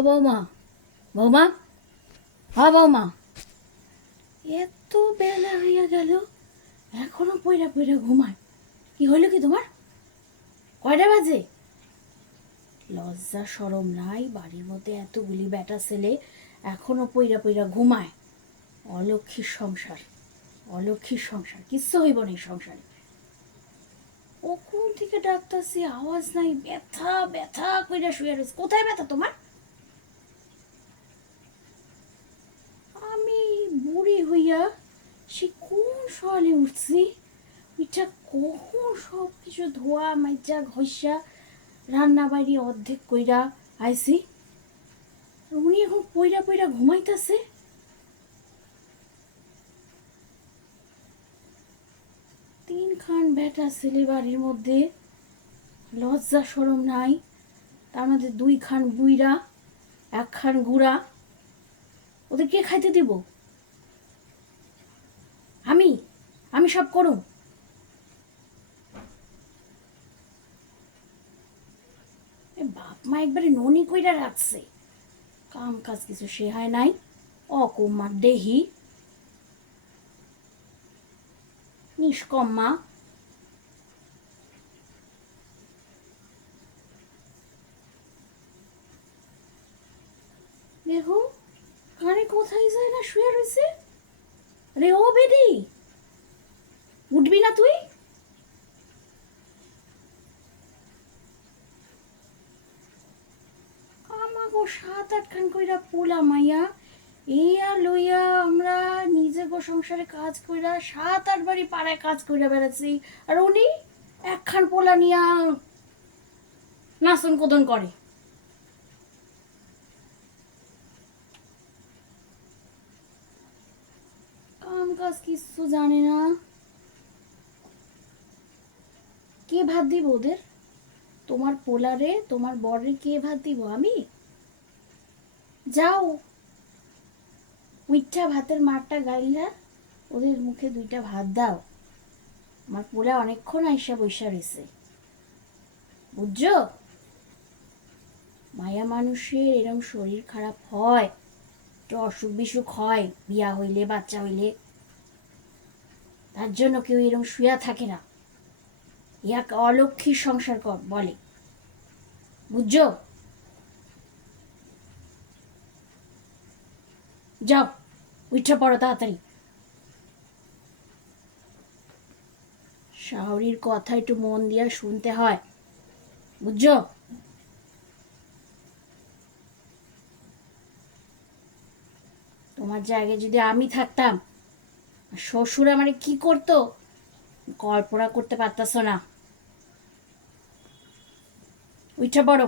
ও বৌমা, বৌমা, হ্যাঁ বৌমা, এত বেলা হইয়া গেল এখনো পইরা পইরা ঘুমায়। কি হইল কি তোমার? কয়টা বাজে? লজ্জা সরম নাই? বাড়ির মধ্যে এতগুলি বেটা ছেলে এখনো পইরা পইরা ঘুমায়। অলক্ষীর সংসার, অলক্ষীর সংসার, কিচ্ছু হইব না এই সংসারে। কখন থেকে ডাকতাছি আওয়াজ নাই, ব্যথা ব্যথা কইরা শুয়ে রয়েছে। কোথায় ব্যথা তোমার? আমি বুড়ি হইয়া সে কোন সকালে উঠছি, পিঠা কখন সব কিছু ধোয়া মাইজা ঘষা রান্না বাড়ি অর্ধেক কইরা আইছি, উনি এখন পইরা পইরা ঘুমাইতেছে। তিনখান বেটা ছেলে বাড়ির মধ্যে, লজ্জা সরম নাই? তার মধ্যে দুইখান বুইরা, একখান গুড়া। ওদের কে খাইতে দিব? আমি আমি সব করুম। বাপ মা একবারে ননি কইরা রাখছে, কাম কাজ কিছু সে হয় নাই। অকুমার দেহি, নিষ্কম্মা। দেখো কানে কোথায় যায় না শুয়ে রয়েছে। রে ও বেডি, উঠবি না তুই? আমাগো 7-8খান কইরা পোলা মাইয়া, ইয়া লইয়া আমরা নিজে গো সংসারে কাজ কইরা 7-8 বাড়ি পাড়ায় কাজ কইরা বেড়াচ্ছি, আর উনি একখান পোলা নিয়া নাচন কোদন করে। কাম কাজ কিচ্ছু জানে না। কে ভাত দিব ওদের? তোমার পোলারে, তোমার বরের কে ভাত দিব? আমি? যাও উইঠা ভাতের মারটা গাইলা ওদের মুখে 2টা ভাত দাও। আমার পোলা অনেকক্ষণ আইসা বৈশা রয়েছে, বুঝছো? মায়া মানুষের এরম শরীর খারাপ হয়, একটু অসুখ বিসুখ হয় বিয়া হইলে, বাচ্চা হইলে, তার জন্য কেউ এরম শুয়া থাকে না। ইয়াকে অলক্ষীর সংসার কর বলে, বুঝছো? যাও উঠে পড়ো তাড়াতাড়ি। শাহরির কথা একটু মন দিয়া শুনতে হয়, বুঝছো? তোমার জায়গায় যদি আমি থাকতাম, শ্বশুর আমারে কি করতো কল্পনা করতে পারতাছ না। উঠে পড়ো।